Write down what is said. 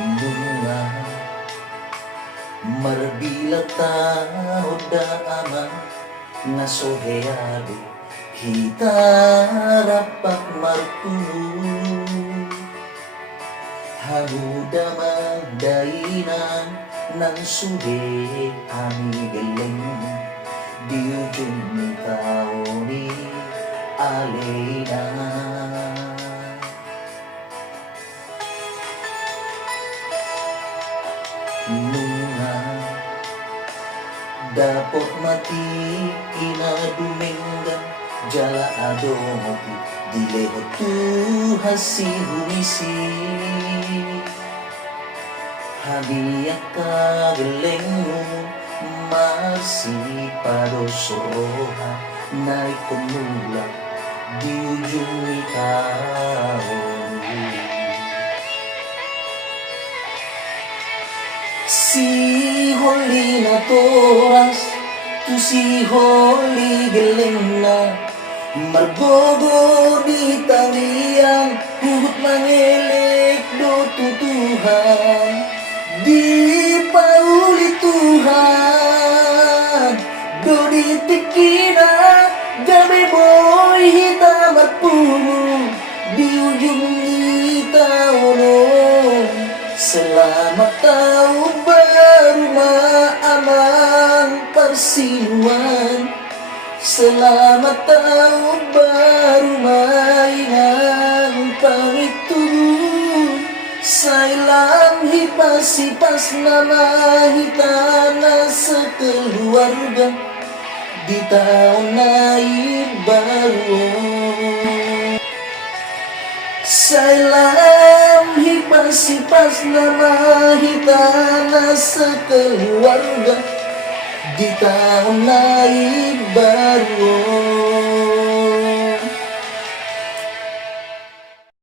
Bunga marbila tao daaman na soheyado kita rapat martulu hanuda magdainan ng sude ami galing di ujung tao ni Alena. Nunga dapat mati kinaduminggan jala adotu dileho tu hasi humisi hadiah kagelengu masih pada soroha naik pemula di ujung tahun. Si holi na toras, tu si holi geleng na marbogo di talian, hugot mangelik do tutuhan, di pauli Tuhan, do di tikina, gabi boy hitam berpuru, di ujung ni tahun. Selamat tahun baru maamang persiluan. Selamat tahun baru mainan pangitulun. Sailang hipas-hipas nama hitana sekeluarga di tahun naik baru. Sailang hipas-hipas nama hitana sekeluarga di tahun naik baru.